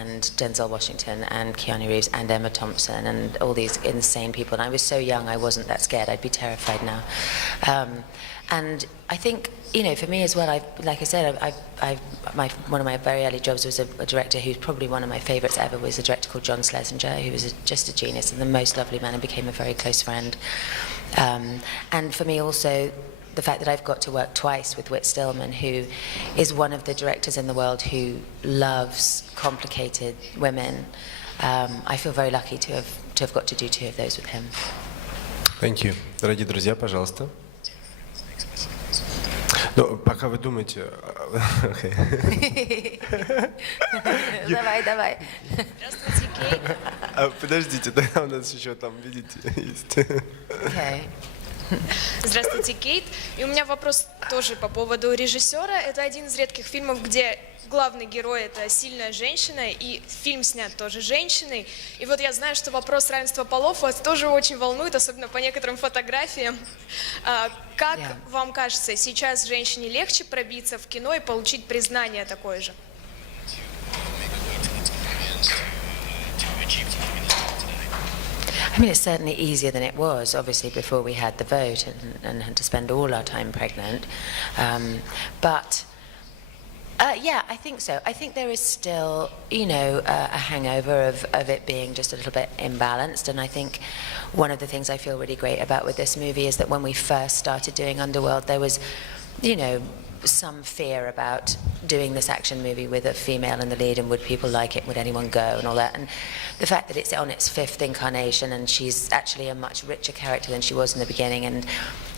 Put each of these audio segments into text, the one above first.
and Denzel Washington and Keanu Reeves and Emma Thompson and all these insane people. And I was so young, I wasn't that scared. I'd be terrified now. And I think, you know, for me as well, like I said, one of my very early jobs was a director who's probably one of my favourites ever, was a director called John Schlesinger, who was just a genius and the most lovely man and became a very close friend. And for me also, the fact that I've got to work twice with Whit Stillman, who is one of the directors in the world who loves complicated women. I feel very lucky to have got to do two of those with him. Thank you. Дорогие друзья, пожалуйста. Ну, пока вы думаете... Давай. Здравствуйте, Кейт. Подождите, да, у нас еще там, видите, есть. Здравствуйте, Кейт. И у меня вопрос тоже по поводу режиссера. Это один из редких фильмов, где главный герой — это сильная женщина, и фильм снят тоже женщиной. И вот я знаю, что вопрос равенства полов вас тоже очень волнует, особенно по некоторым фотографиям. Как вам кажется, сейчас женщине легче пробиться в кино и получить признание такое же? I mean, it's certainly easier than it was, obviously, before we had the vote and had to spend all our time pregnant. Yeah, I think so. I think there is still, you know, a hangover of it being just a little bit imbalanced. And I think one of the things I feel really great about with this movie is that when we first started doing Underworld, there was, you know, some fear about doing this action movie with a female in the lead, and would people like it, would anyone go, and all that. And the fact that it's on its fifth incarnation and she's actually a much richer character than she was in the beginning, and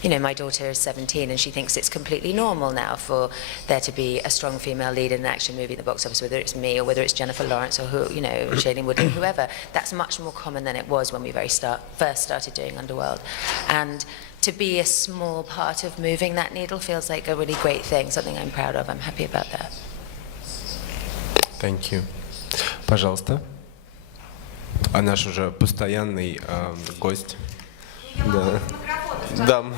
you know, my daughter is 17 and she thinks it's completely normal now for there to be a strong female lead in an action movie in the box office, whether it's me or whether it's Jennifer Lawrence or who, you know, Shailene Woodley, whoever. That's much more common than it was when we first started doing Underworld. And to be a small part of moving that needle feels like a really great thing, something I'm proud of. I'm happy about that. Thank you. Пожалуйста. А наш уже постоянный гость. Да. Дам.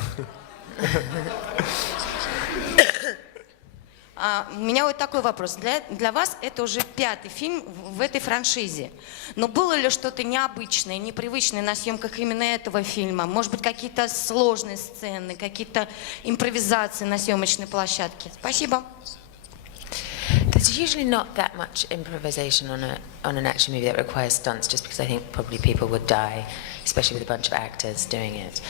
У меня вот такой вопрос. Для вас это уже 5-й фильм в этой франшизе. Но было ли что-то необычное, непривычное на съемках именно этого фильма? Может быть, какие-то сложные сцены, какие-то импровизации на съемочной площадке? Спасибо. There's usually not that much improvisation on an action movie that requires stunts, just because I think probably people would die, especially with a bunch of actors doing it.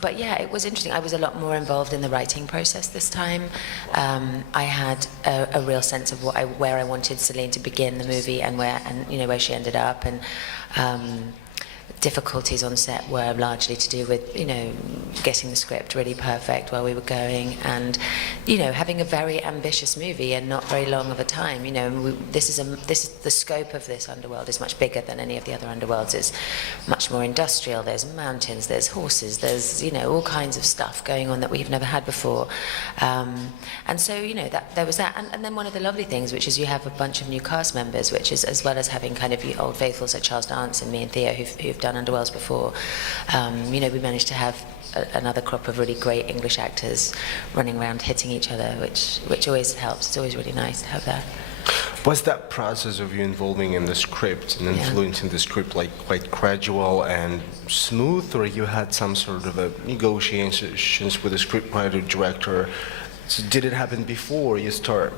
But yeah, it was interesting. I was a lot more involved in the writing process this time. I had a real sense of where I wanted Celine to begin the movie and where she ended up, and difficulties on set were largely to do with, you know, getting the script really perfect while we were going, and, you know, having a very ambitious movie and not very long of a time. You know, this is the scope of this Underworld is much bigger than any of the other Underworlds. It's much more industrial. There's mountains, there's horses, there's, you know, all kinds of stuff going on that we've never had before. And so, you know, that there was that, and then one of the lovely things, which is you have a bunch of new cast members, which is, as well as having kind of old faithfuls like Charles Dance and me and Theo who've done Underworlds before, you know, we managed to have another crop of really great English actors running around hitting each other, which always helps. It's always really nice to have that. Was that process of you involving in the script and influencing the script like quite gradual and smooth, or you had some sort of negotiations with the scriptwriter, director? So did it happen before you start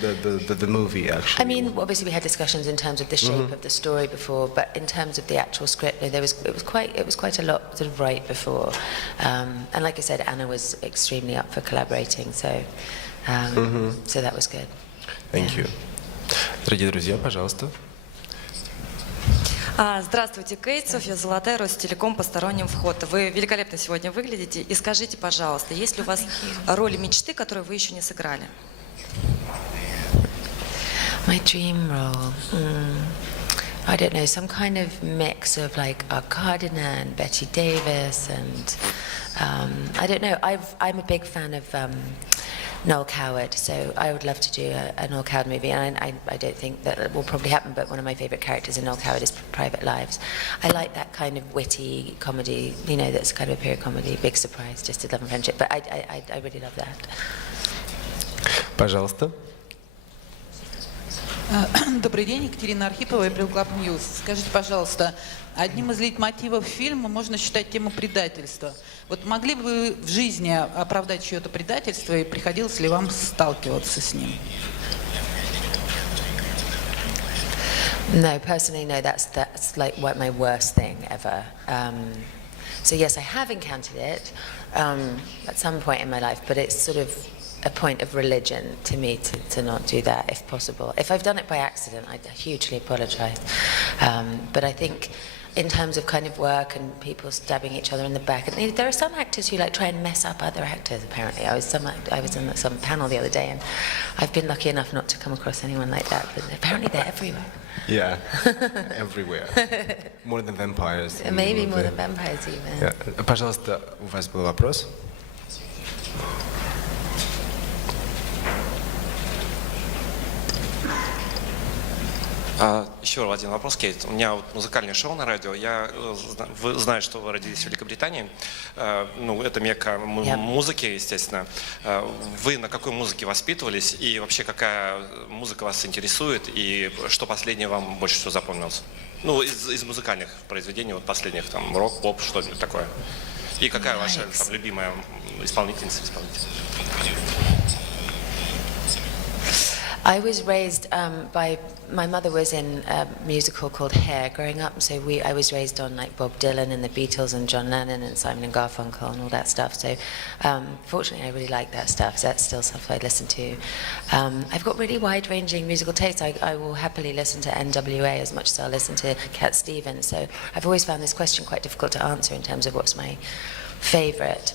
the movie, actually? I mean, obviously we had discussions in terms of the shape of the story before, but in terms of the actual script, it was quite a lot sort of right before. And like I said, Anna was extremely up for collaborating, so that was good. Thank you. Дорогие друзья, пожалуйста. Здравствуйте, Кейт, Софья Золотая, Ростелеком, «Посторонним вход». Вы великолепно сегодня выглядите. И скажите, пожалуйста, есть ли у вас роли мечты, которую вы еще не сыграли? My dream role? I don't know, some kind of mix of like Arkadina and Betty Davis and I don't know, I'm a big fan of Noel Coward, so I would love to do a Noel Coward movie, and I don't think that will probably happen, but one of my favourite characters in Noel Coward is Private Lives. I like that kind of witty comedy, you know, that's kind of a period comedy, Big Surprise, Just a Love and Friendship, but I really love that. Пожалуйста. Добрый день, Екатерина Архипова, April Club News. Скажите, пожалуйста, одним из лейтмотивов фильма можно считать тему предательства. Вот могли бы вы в жизни оправдать чье-то предательство и приходилось ли вам сталкиваться с ним? No, personally, no. That's like my worst thing ever. So yes, I have encountered it at some point in my life, but it's sort of a point of religion to me to not do that if possible. If I've done it by accident, I hugely apologise. But I think in terms of kind of work and people stabbing each other in the back, and there are some actors who like try and mess up other actors. Apparently, I was on some panel the other day, and I've been lucky enough not to come across anyone like that. But apparently, they're everywhere. Yeah, everywhere. More than vampires. Maybe more than vampires even. Yeah. Пожалуйста, у вас был вопрос? Еще один вопрос, Кейт. У меня вот музыкальное шоу на радио. Вы знаете, что вы родились в Великобритании. Ну, это мекка музыки, естественно. Вы на какой музыке воспитывались? И вообще, какая музыка вас интересует? И что последнее вам больше всего запомнилось? Ну, из музыкальных произведений, вот последних, там, рок, поп, что-нибудь такое. И какая ваша там любимая исполнительница, исполнитель? I was raised my mother was in a musical called Hair growing up, so I was raised on like Bob Dylan and the Beatles and John Lennon and Simon and Garfunkel and all that stuff. So fortunately I really like that stuff. So that's still stuff I listen to. I've got really wide-ranging musical tastes. I will happily listen to NWA as much as I'll listen to Cat Stevens. So I've always found this question quite difficult to answer in terms of what's my favourite.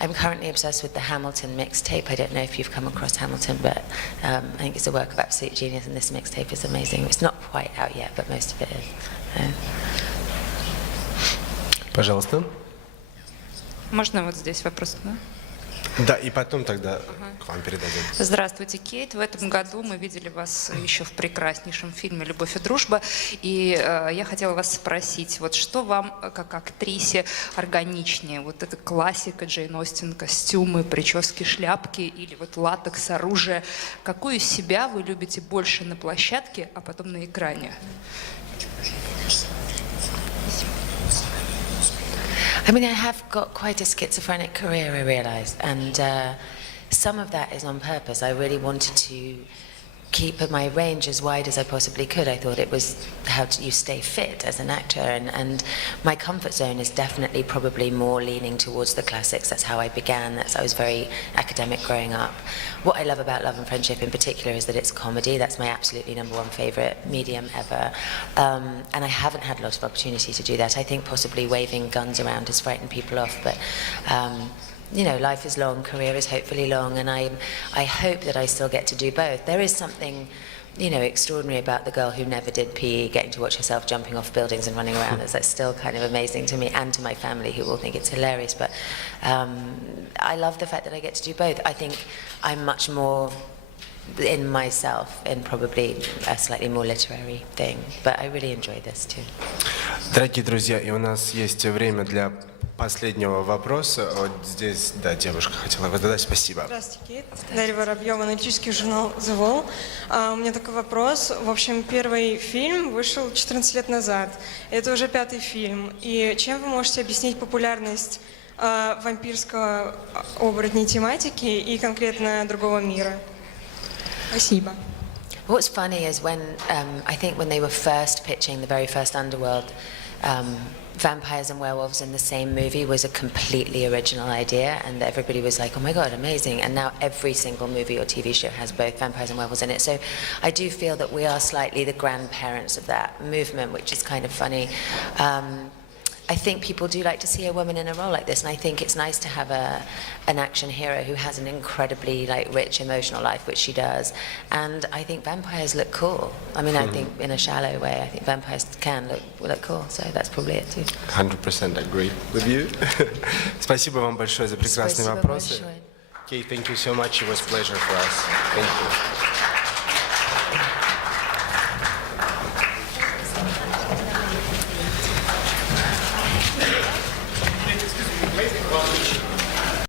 I'm currently obsessed with the Hamilton mixtape. I don't know if you've come across Hamilton, but I think it's a work of absolute genius, and this mixtape is amazing. It's not quite out yet, but most of it is. Пожалуйста. Можно вот здесь вопрос, да? Да, и потом тогда к вам передадим. Здравствуйте, Кейт. В этом году мы видели вас еще в прекраснейшем фильме «Любовь и дружба». И я хотела вас спросить, вот что вам, как актрисе, органичнее? Вот эта классика Джейн Остин, костюмы, прически, шляпки или вот латекс, оружие. Какую из себя вы любите больше на площадке, а потом на экране? I mean, I have got quite a schizophrenic career, I realise, and some of that is on purpose. I really wanted to keep my range as wide as I possibly could. I thought it was how you stay fit as an actor, and my comfort zone is definitely probably more leaning towards the classics. That's how I began. I was very academic growing up. What I love about Love and Friendship in particular is that it's comedy. That's my absolutely number one favourite medium ever. And I haven't had a lot of opportunity to do that. I think possibly waving guns around has frightened people off, but you know, life is long, career is hopefully long, and I hope that I still get to do both. There is something, you know, extraordinary about the girl who never did PE, getting to watch herself jumping off buildings and running around. That's still kind of amazing to me and to my family, who will think it's hilarious. But I love the fact that I get to do both. I think I'm much more in myself in probably a slightly more literary thing, but I really enjoy this too. Дорогие друзья, и у нас есть время для последнего вопроса. Вот здесь, да, девушка хотела задать. Спасибо. Здравствуйте, Кейт. Дарья Воробьева, аналитический журнал «The Wall». У меня такой вопрос. В общем, первый фильм вышел 14 лет назад. Это уже 5-й фильм. И чем вы можете объяснить популярность вампирского оборотней тематики и конкретно другого мира? Спасибо. What's funny is when, I think when they were first pitching the very first Underworld, vampires and werewolves in the same movie was a completely original idea, and everybody was like, oh my god, amazing. And now every single movie or TV show has both vampires and werewolves in it. So I do feel that we are slightly the grandparents of that movement, which is kind of funny. I think people do like to see a woman in a role like this, and I think it's nice to have an action hero who has an incredibly like rich emotional life, which she does. And I think vampires look cool. I mean, I think in a shallow way, I think vampires can look cool. So that's probably it too. 100% agree with you. Спасибо вам большое за прекрасные вопросы. Kate, thank you so much. It was a pleasure for us. Thank you.